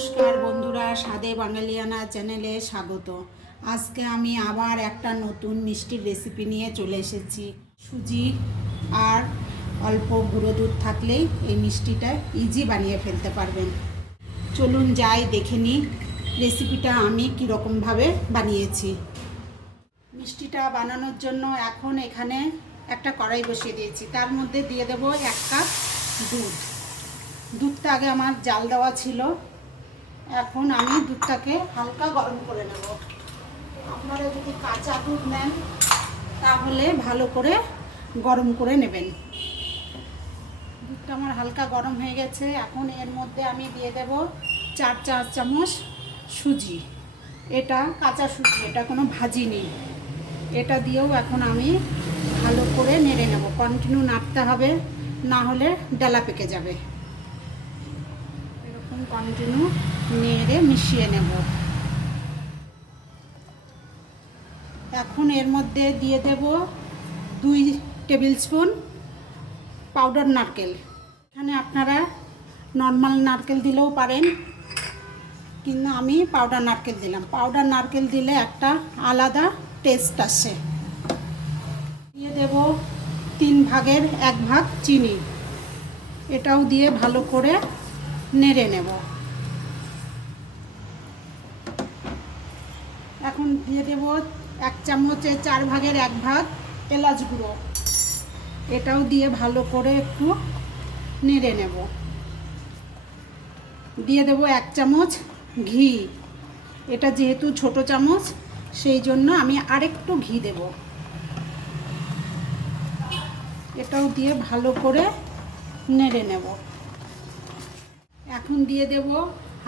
নমস্কার বন্ধুরা, স্বাদে বাঙালিয়ানা চ্যানেলে স্বাগত। আজকে আমি আবার একটা নতুন মিষ্টির রেসিপি নিয়ে চলে এসেছি। সুজি আর অল্প গুঁড়ো দুধ থাকলেই এই মিষ্টিটা ইজি বানিয়ে ফেলতে পারবেন। চলুন যাই দেখে নিই রেসিপিটা আমি কীরকমভাবে বানিয়েছি। মিষ্টিটা বানানোর জন্য এখন এখানে একটা কড়াই বসিয়ে দিয়েছি, তার মধ্যে দিয়ে দেবো 1 কাপ দুধ। দুধটা আগে আমার জাল দেওয়া ছিল, এখন আমি দুধটাকে হালকা গরম করে নেব। আপনারা যদি কাঁচা দুধ নেন তাহলে ভালো করে গরম করে নেবেন। দুধটা আমার হালকা গরম হয়ে গেছে, এখন এর মধ্যে আমি দিয়ে দেব 4 চামচ সুজি। এটা কাঁচা সুজি, এটা কোনো ভাজি নেই। এটা দিয়েও এখন আমি ভালো করে নেড়ে নেব। কন্টিনিউ নাড়তে হবে, না হলে ডালা পেকে যাবে। এরকম কন্টিনিউ নেড়ে মিশিয়ে নেব। এখন এর মধ্যে দিয়ে দেব 2 টেবিল স্পুন পাউডার নারকেল। এখানে আপনারা নর্মাল নারকেল দিলেও পারেন, কিন্তু আমি পাউডার নারকেল দিলাম। পাউডার নারকেল দিলে একটা আলাদা টেস্ট আসে। দিয়ে দেব 3 ভাগের 1 ভাগ চিনি। এটাও দিয়ে ভালো করে নেড়ে নেব। এখন দিয়ে দেব 1 চামচে 4 ভাগের 1 ভাগ এলাচ গুঁড়ো। এটাও দিয়ে ভালো করে একটু নেড়ে নেব। দিয়ে দেব 1 চামচ ঘি। এটা যেহেতু ছোট চামচ, সেই জন্য আমি আরেকটু ঘি দেব। এটাও দিয়ে ভালো করে নেড়ে নেব। এখন দিয়ে দেব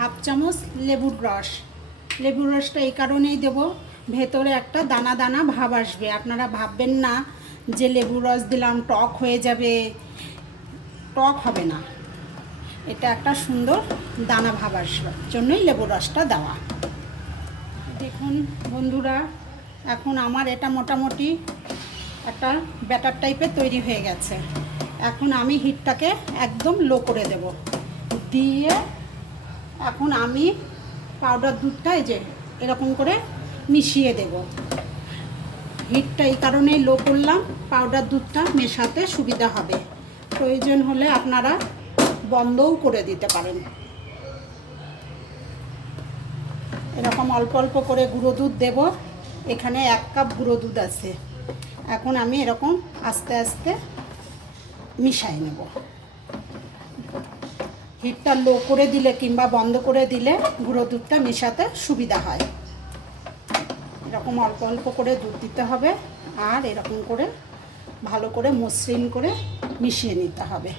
1/2 চামচ লেবুর রস। লেবুর রসটা এই কারণেই দেব, ভেতরে একটা দানা দানা ভাব আসবে। আপনারা ভাববেন না যে লেবুর রস দিলাম টক হয়ে যাবে, টক হবে না। এটা একটা সুন্দর দানা ভাব আসবে, জন্যই লেবুর রসটা দেওয়া। দেখুন বন্ধুরা, এখন আমার এটা মোটামুটি একটা ব্যাটার টাইপের তৈরি হয়ে গেছে। এখন আমি হিটটাকে একদম লো করে দেব। দিয়ে এখন আমি পাউডার দুধটা এই যে এরকম করে মিশিয়ে দেব। হিটটা এই কারণেই লো করলাম, পাউডার দুধটা মেশাতে সুবিধা হবে। প্রয়োজন হলে আপনারা বন্ধও করে দিতে পারেন। এরকম অল্প অল্প করে গুঁড়ো দুধ দেব। এখানে 1 কাপ গুঁড়ো দুধ আছে। এখন আমি এরকম আস্তে আস্তে মিশাই নেব। হিটটা লো করে দিলে কিংবা বন্ধ করে দিলে গুঁড়ো দুধটা মেশাতে সুবিধা হয়। এরকম অল্প অল্প করে দুধ দিতে হবে, আর এরকম করে ভালো করে মসৃণ করে মিশিয়ে নিতে হবে।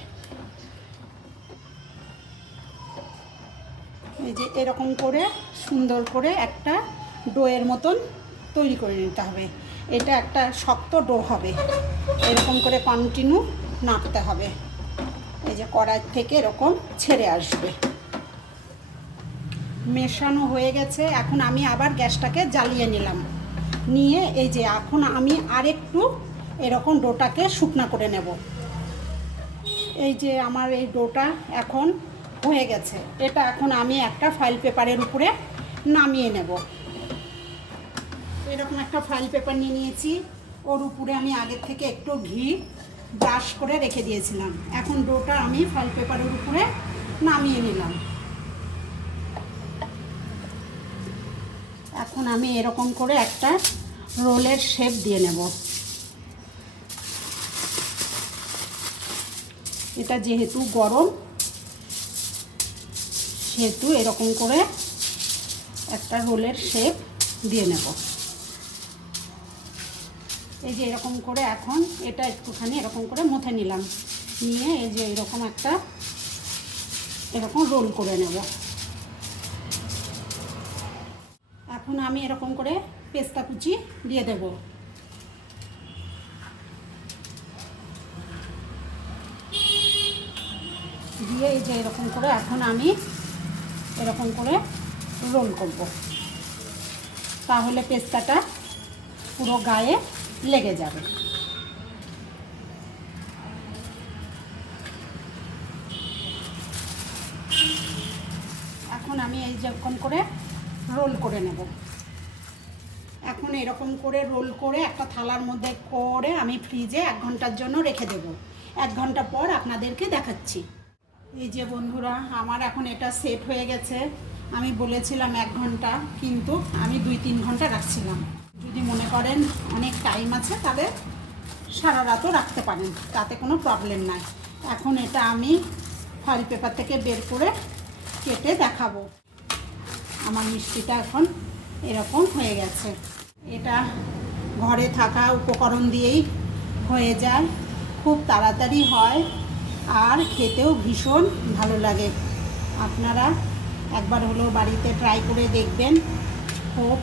এই যে এরকম করে সুন্দর করে একটা ডোয়ের মতন তৈরি করে নিতে হবে। এটা একটা শক্ত ডো হবে। এরকম করে কন্টিনিউ নাড়তে হবে। এই যে কড়াই থেকে এরকম ছেড়ে আসবে। মেশানো হয়ে গেছে। এখন আমি আবার গ্যাসটাকে জ্বালিয়ে নিলাম। নিয়ে এই যে এখন আমি আরেকটু এরকম ডোটাকে শুকনা করে নেব। এই যে আমার এই ডোটা এখন হয়ে গেছে। এটা এখন আমি একটা ফাইল পেপারের উপরে নামিয়ে নেব। এরকম একটা ফাইল পেপার নিয়ে নিয়েছি। ওর উপরে আমি আগের থেকে একটু ঘি ব্রাশ করে রেখে দিয়েছিলাম। এখন ডোটা আমি ফাইল পেপারের উপরে নামিয়ে নিলাম। এখন আমি এরকম করে একটা রোলের শেপ দিয়ে নেব। এটা যেহেতু গরম, সেহেতু এরকম করে একটা রোলের শেপ দিয়ে নেব। এই যে এরকম করে এখন এটা একটুখানি এরকম করে মুথে নিলাম। নিয়ে এই যে এরকম একটা এরকম রোল করে নেব। এখন আমি এরকম করে পেস্তা কুচি দিয়ে দেব। দিয়ে এই যে এরকম করে এখন আমি এরকম করে রোল করব। তাহলে পেস্তাটা পুরো গায়ে লেগে যাবে। এখন আমি এই যেরকম করে রোল করে নেব। এখন এরকম করে রোল করে একটা থালার মধ্যে করে আমি ফ্রিজে 1 ঘন্টার জন্য রেখে দেব। 1 ঘন্টা পর আপনাদেরকে দেখাচ্ছি। এই যে বন্ধুরা, আমার এখন এটা সেট হয়ে গেছে। আমি বলেছিলাম 1 ঘন্টা, কিন্তু আমি 2-3 ঘন্টা রাখছিলাম। যদি মনে করেন অনেক টাইম আছে তাহলে সারা রাতও রাখতে পারেন, তাতে কোনো প্রবলেম নাই। এখন এটা আমি ফয়েল পেপার থেকে বের করে কেটে দেখাবো। আমার মিষ্টিটা এখন এরকম হয়ে গেছে। এটা ঘরে থাকা উপকরণ দিয়েই হয়ে যায়, খুব তাড়াতাড়ি হয় আর খেতেও ভীষণ ভালো লাগে। আপনারা একবার হলেও বাড়িতে ট্রাই করে দেখবেন, খুব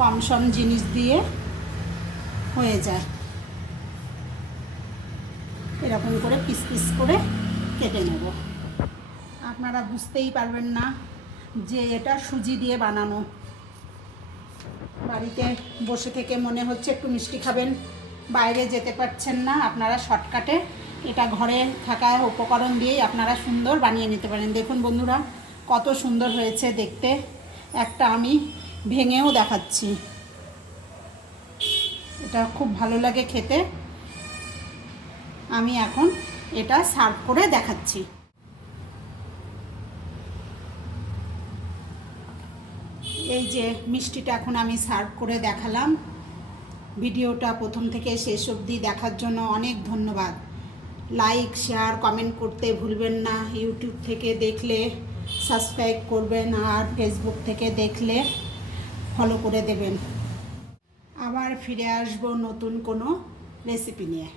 কম সম জিনিস দিয়ে হয়ে যায়। এরকম করে পিস পিস করে কেটে নেব। আপনারা বুঝতেই পারবেন না যে এটা সুজি দিয়ে বানানো। বাড়িতে বসে থেকে মনে হচ্ছে একটু মিষ্টি খাবেন, বাইরে যেতে পারছেন না, আপনারা শর্টকাটে এটা ঘরে থাকা উপকরণ দিয়েই আপনারা সুন্দর বানিয়ে নিতে পারেন। দেখুন বন্ধুরা, কত সুন্দর হয়েছে দেখতে। একটা আমি ভেঙেও দেখাচ্ছি। এটা খুব ভালো লাগে খেতে। আমি এখন এটা সার্ভ করে দেখাচ্ছি। এই যে মিষ্টিটা এখন আমি সার্ভ করে দেখালাম। ভিডিওটা প্রথম থেকে শেষ অবধি দেখার জন্য অনেক ধন্যবাদ। লাইক, শেয়ার, কমেন্ট করতে ভুলবেন না। ইউটিউব থেকে দেখলে সাবস্ক্রাইব করবেন, আর ফেসবুক থেকে দেখলে ফলো করে দেবেন। আবার ফিরে আসবো নতুন কোনো রেসিপি নিয়ে।